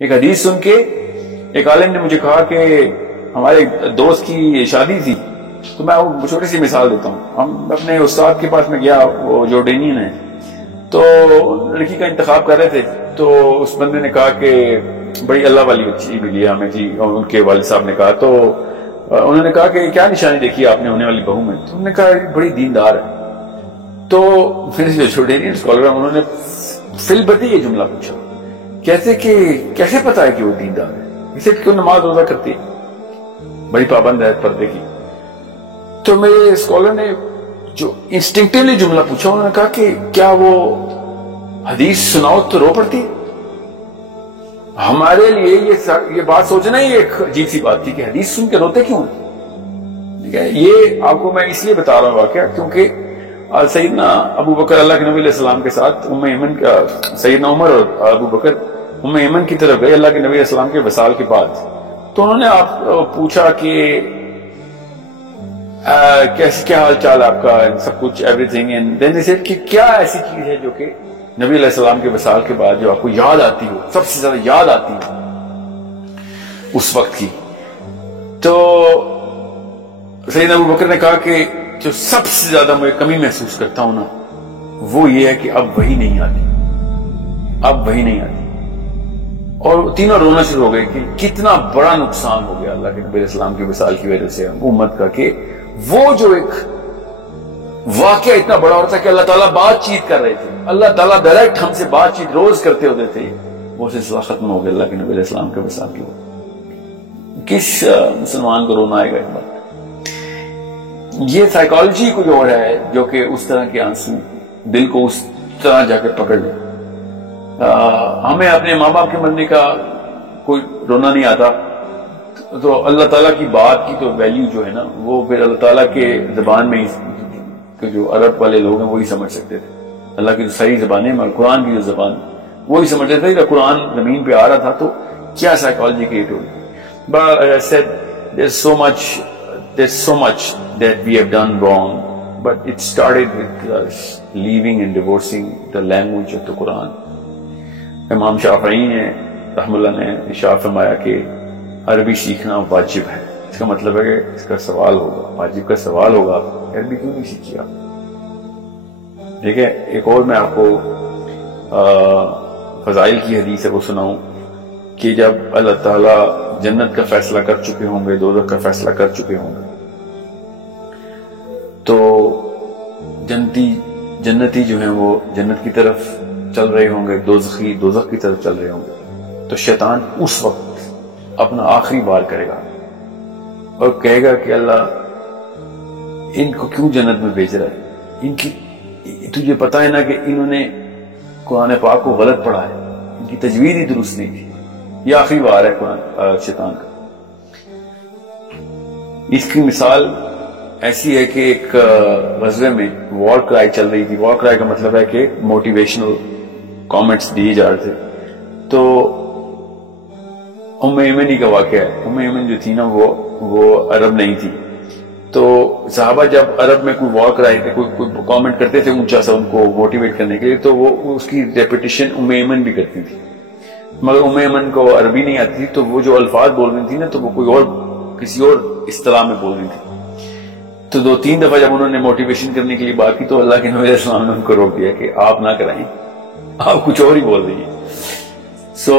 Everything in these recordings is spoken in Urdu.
ایک حدیث سن کے ایک عالم نے مجھے کہا کہ ہمارے دوست کی شادی تھی، تو میں وہ چھوٹی سی مثال دیتا ہوں. ہم اپنے استاد کے پاس میں گیا، وہ جورڈینین ہے، تو لڑکی کا انتخاب کر رہے تھے. تو اس بندے نے کہا کہ بڑی اللہ والی بچی ملی ہے ہمیں جی، اور ان کے والد صاحب نے کہا. تو انہوں نے کہا کہ کیا نشانی دیکھی آپ نے ہونے والی بہو میں؟ تو انہوں نے کہا بڑی دیندار ہے. تو پھر جو جورڈینین اسکالر انہوں نے فی البدیہہ یہ جملہ پوچھا، کہتے کہ کیسے پتا ہے کہ وہ دیندار ہے؟ اسے کیوں نماز روزہ کرتی ہے، بڑی پابند ہے پردے کی. تو میرے اسکالر نے جو انسٹنکٹیولی جملہ پوچھا، انہوں نے کہا کہ کیا وہ حدیث سناؤ تو رو پڑتی ہے؟ ہمارے لیے یہ بات سوچنا ہی ایک عجیب سی بات تھی کہ حدیث سن کے روتے کیوں ہیں. یہ آپ کو میں اس لیے بتا رہا ہوں واقعہ کیونکہ سیدنا ابو بکر اللہ کے نبی علیہ السلام کے ساتھ ایمن کا، سیدنا عمر اور ابو بکر ایمن کی طرف گئے اللہ کے نبی علیہ السلام کے وصال کے بعد. تو انہوں نے آپ پوچھا کہ کیا حال چال آپ کا، سب کچھ everything, and then they said کہ کیا ایسی چیز ہے جو کہ نبی علیہ السلام کے وصال کے بعد جو آپ کو یاد آتی ہو، سب سے زیادہ یاد آتی ہو اس وقت کی. تو سیدنا ابو بکر نے کہا کہ جو سب سے زیادہ میں کمی محسوس کرتا ہوں نا، وہ یہ ہے کہ اب وہی نہیں آتی، اب وہی نہیں آتی. اور تینوں رونا شروع ہو گئے کہ کتنا بڑا نقصان ہو گیا اللہ کے نبی علیہ السلام کے وصال کی وجہ سے امت کا، کہ وہ جو ایک واقعہ اتنا بڑا ہوتا ہے کہ اللہ تعالیٰ بات چیت کر رہے تھے، اللہ تعالیٰ ڈائریکٹ ہم سے بات چیت روز کرتے ہوتے تھے، وہ سلسلہ ختم ہو گیا اللہ کے نبی علیہ السلام کے وصال کی وجہ. کس مسلمان کو رونا آئے گا اس بات؟ یہ سائیکالوجی کوئی اور ہے جو کہ اس طرح کے آنسو دل کو اس طرح جا کے پکڑ لے. ہمیں اپنے ماں باپ کے مرنے کا کوئی رونا نہیں آتا، تو اللہ تعالیٰ کی بات کی تو ویلیو جو ہے نا، وہ پھر اللہ تعالیٰ کے زبان میں کہ جو عرب والے لوگ ہیں وہی سمجھ سکتے تھے. اللہ کی جو صحیح زبانیں مگر قرآن کی جو زبان وہی سمجھتے تھے. جب قرآن زمین پہ آ رہا تھا تو کیا سائیکالوجی کریٹ ہوئی. But as I said, there's so much that we have done wrong, but it started with us leaving and divorcing the language of the Quran. امام شافعی نے رحم اللہ نے ارشاد فرمایا کہ عربی سیکھنا واجب ہے. اس کا مطلب ہے کہ اس کا سوال ہوگا، واجب کا سوال ہوگا، عربی کیوں نہیں سیکھی آپ؟ ٹھیک ہے. ایک اور میں آپ کو فضائل کی حدیث ہے وہ سناؤں کہ جب اللہ تعالیٰ جنت کا فیصلہ کر چکے ہوں گے، دوزخ کا فیصلہ کر چکے ہوں گے، تو جنتی جو ہیں وہ جنت کی طرف چل رہے ہوں گے، دوزخی دوزخ کی طرف چل رہے ہوں گے. تو شیطان اس وقت اپنا آخری وار کرے گا اور کہے گا کہ اللہ ان کو کیوں جنت میں بھیج رہا ہے؟ ان کی تجھے پتا ہے نا کہ انہوں نے قرآن پاک کو غلط پڑھا ہے، ان کی تجوید ہی درست نہیں تھی. یہ آخری وار ہے قرآن شیطان کا. اس کی مثال ایسی ہے کہ ایک غزوے میں وار کرائی چل رہی تھی. وار کرائی کا مطلب ہے کہ موٹیویشنل کامنٹس دیے جا رہے تھے. تو ایمنی کا واقعہ ہے. ایمن جو تھی نا وہ عرب نہیں تھی. تو صحابہ جب عرب میں کوئی وار کرائی تھے، کوئی کامنٹ کرتے تھے اونچا سا ان کو موٹیویٹ کرنے کے لیے، تو وہ اس کی ریپیٹیشن ایمن بھی کرتی تھی. مگر ایمن کو عربی نہیں آتی تھی، تو وہ جو الفاظ بول رہی تھی نا، تو وہ کوئی اور کسی اور اصطلاح میں بول رہی تھی. تو 2-3 دفعہ جب انہوں نے موٹیویشن کرنے کے لیے بات کی تو اللہ کے نبی علیہ السلام نے ان کو روک دیا کہ آپ نہ کرائیں، آپ کچھ اور ہی بول رہی ہیں. سو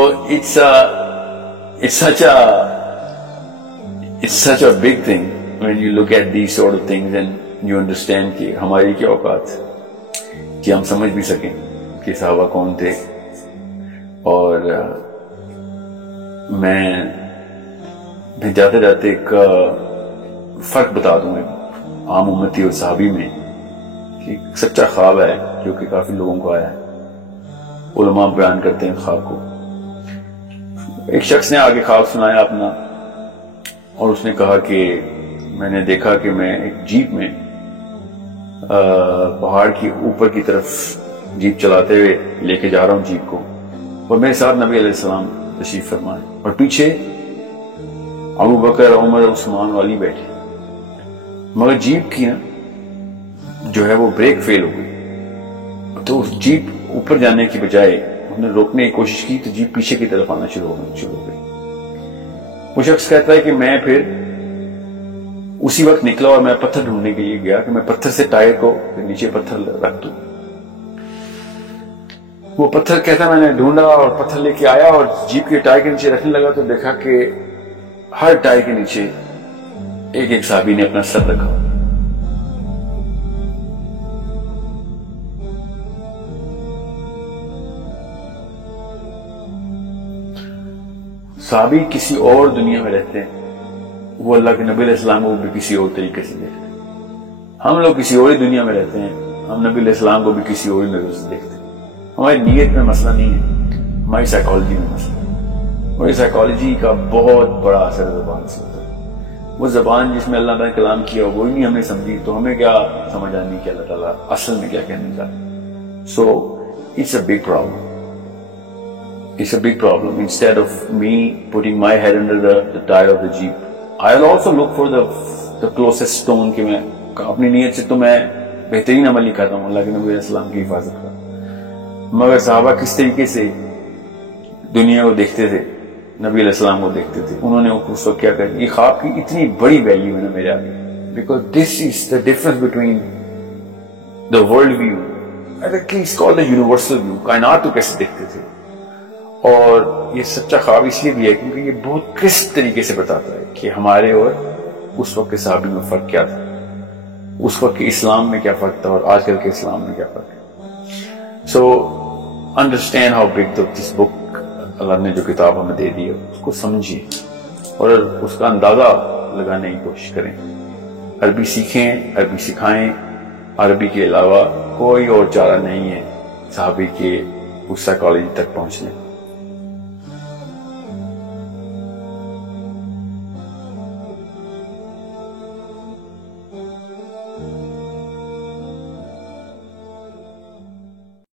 it's such a big thing when you look at these sort of things and you understand کہ ہماری کیا اوقات کہ ہم سمجھ بھی سکیں کہ صحابہ کون تھے. اور میں جاتے جاتے ایک فرق بتا دوں عام امتی اور صحابی میں، کہ سچا خواب ہے جو کہ کافی لوگوں کو آیا ہے. علماء بیان کرتے ہیں خواب کو. ایک شخص نے آگے خواب سنایا اپنا، اور اس نے کہا کہ میں نے دیکھا کہ میں ایک جیپ میں پہاڑ کی اوپر کی طرف جیپ چلاتے ہوئے لے کے جا رہا ہوں جیپ کو، اور میرے ساتھ نبی علیہ السلام تشریف فرمائے، اور پیچھے ابو بکر، عمر، عثمان والی بیٹھے. مگر جیپ کی نا جو ہے وہ بریک فیل ہو گئی، تو اس جیپ اوپر جانے کی بجائے اس نے روکنے کی کوشش کی تو جیپ پیچھے کی طرف آنا شروع ہو گئی. وہ شخص کہتا ہے کہ میں پھر اسی وقت نکلا اور میں پتھر ڈھونڈنے کے لیے گیا کہ میں پتھر سے ٹائر کو نیچے پتھر رکھ دوں. وہ پتھر کہتا میں نے ڈھونڈا اور پتھر لے کے آیا اور جیپ کے ٹائر کے نیچے رکھنے لگا تو دیکھا کہ ہر ٹائر کے نیچے ایک ایک صحابی نے اپنا سر رکھا. صحابی کسی اور دنیا میں رہتے ہیں, وہ اللہ کے نبی علیہ السلام کو بھی کسی اور طریقے سے دیکھتے ہیں. ہم لوگ کسی اور دنیا میں رہتے ہیں, ہم نبی علیہ السلام کو بھی کسی اور نظر سے دیکھتے ہیں. ہماری نیت میں مسئلہ نہیں ہے, ہماری سائیکالوجی میں مسئلہ ہے. اور یہ سائیکالوجی کا بہت بڑا اثر زبان سے ہوتا ہے. وہ زبان جس میں اللہ تعالیٰ نے کلام کیا وہی نہیں ہم نے سمجھی تو ہمیں کیا سمجھ آنی کہ اللہ تعالیٰ اصل میں کیا کہنا چاہتے. So it's a big problem. It's a big problem. Instead of me putting my head under the tire of the Jeep, I'll also look for the closest stone کہ میں اپنی نیت سے تو میں بہترین عمل ہی کرتا ہوں اللہ کے نبی علیہ السلام کی حفاظت کا. مگر صحابہ کس طریقے سے دنیا کو دیکھتے تھے, نبی علیہ السلام کو دیکھتے تھے, انہوں نے اس وقت کیا کہا, یہ خواب کی اتنی بڑی ویلیو ہے نا میرے آگے, because this is the difference between the world view and it's called the universal view. کائنات کو کیسے دیکھتے تھے, اور یہ سچا خواب اس لیے بھی ہے کیونکہ یہ بہت کرسپ طریقے سے بتاتا ہے کہ ہمارے اور اس وقت کے صحابی میں فرق کیا تھا, اس وقت کے اسلام میں کیا فرق تھا اور آج کل کے اسلام میں کیا فرق ہے. سو انڈرسٹینڈ ہاؤ بگ دس بک, اللہ نے جو کتاب ہمیں دے دی ہے اس کو سمجھیے اور اس کا اندازہ لگانے کی کوشش کریں. عربی سیکھیں, عربی سکھائیں. عربی کے علاوہ کوئی اور چارہ نہیں ہے صحابی کے اس سائیکالوجی تک پہنچنے.